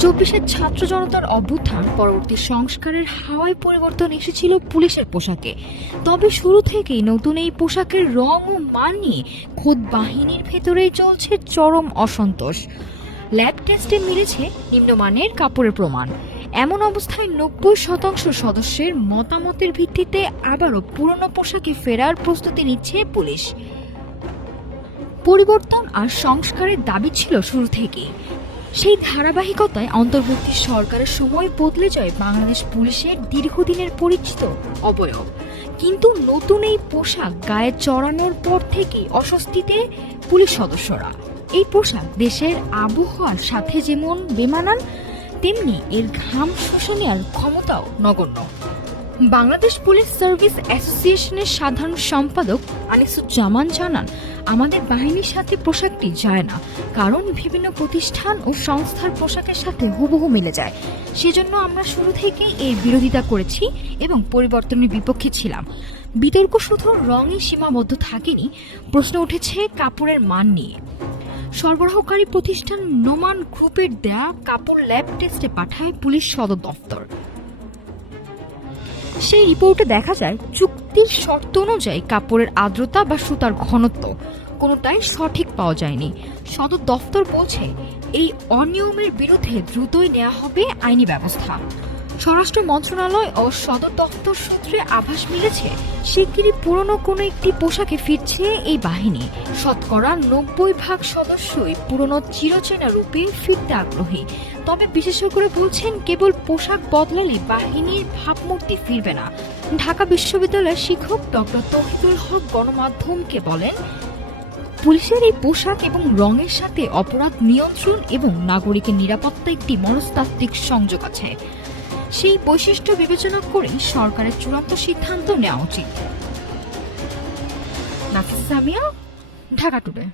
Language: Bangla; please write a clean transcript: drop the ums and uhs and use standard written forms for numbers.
চব্বিশের ছাত্র জনতার অভ্যুত্থান পরবর্তী সংস্কারের হাওয়ায় পরিবর্তন এসেছিল পুলিশের পোশাকে। তবে শুরু থেকেই নতুন এই পোশাকের রং ও মান নিয়ে খোদ বাহিনীর ভেতরেই চলছে চরম অসন্তোষ। ল্যাব টেস্টে মিলেছে নিম্নমানের কাপড়ের প্রমাণ। এমন অবস্থায় ৯০% সদস্যের মতামতের ভিত্তিতে আবারও পুরনো পোশাকে ফেরার প্রস্তুতি নিচ্ছে পুলিশ। পরিবর্তন আর সংস্কারের দাবি ছিল শুরু থেকেই। সেই ধারাবাহিকতায় অন্তর্বর্তী সরকারের সময় বদলে যায় বাংলাদেশ পুলিশের দীর্ঘদিনের পরিচিত অবয়ব। কিন্তু নতুন এই পোশাক গায়ে চড়ানোর পর থেকেই অস্বস্তিতে পুলিশ সদস্যরা। এই পোশাক দেশের আবহাওয়ার সাথে যেমন বেমানান, তেমনি এর ঘাম শুষে নেওয়ার ক্ষমতাও নগণ্য। বাংলাদেশ পুলিশ সার্ভিস অ্যাসোসিয়েশনের সাধারণ সম্পাদক আনিসুজ্জামান জানান, আমাদের বাহিনীর সাথে পোশাকটি যায় না, কারণ বিভিন্ন প্রতিষ্ঠান ও সংস্থার পোশাকের সাথে হুবহু মিলে যায়। সেজন্য আমরা শুরু থেকেই এর বিরোধিতা করেছি এবং পরিবর্তনের বিপক্ষে ছিলাম। বিতর্ক শুধু রঙে সীমাবদ্ধ থাকেনি, প্রশ্ন উঠেছে কাপড়ের মান নিয়ে। সরবরাহকারী প্রতিষ্ঠান নোমান গ্রুপের দেয়া কাপড় ল্যাব টেস্টে পাঠায় পুলিশ সদর দফতর। সেই রিপোর্টে দেখা যায় চুক্তির শর্ত অনুযায়ী কাপড়ের আর্দ্রতা বা সুতার ঘনত্ব কোনোটাই সঠিক পাওয়া যায়নি। সদর দফতর বলছে এই অনিয়মের বিরুদ্ধে দ্রুতই নেওয়া হবে আইনি ব্যবস্থা। স্বরাষ্ট্র মন্ত্রণালয় ও সদর দফতর সূত্রে আভাস মিলেছে শিগগিরই পুরনো কোনো একটি পোশাকে ফিরছে এই বাহিনী। শতকরা ৯০% সদস্যই পুরনো চিরচেনা রূপে ফিরতে আগ্রহী। তবে বিশেষজ্ঞরা বলছেন কেবল পোশাক বদলালে বাহিনীর ভাবমূর্তি ফিরবে না। ঢাকা বিশ্ববিদ্যালয়ের শিক্ষক ডক্টর তৌহিদুল হক গণমাধ্যমকে বলেন, পুলিশের এই পোশাক এবং রঙের সাথে অপরাধ নিয়ন্ত্রণ এবং নাগরিকের নিরাপত্তা একটি মনস্তাত্ত্বিক সংযোগ আছে। সেই বৈশিষ্ট্য বিবেচনা করেই সরকারের চূড়ান্ত সিদ্ধান্ত নেওয়া উচিত। নাফিস সামিয়া, ঢাকা টুডে।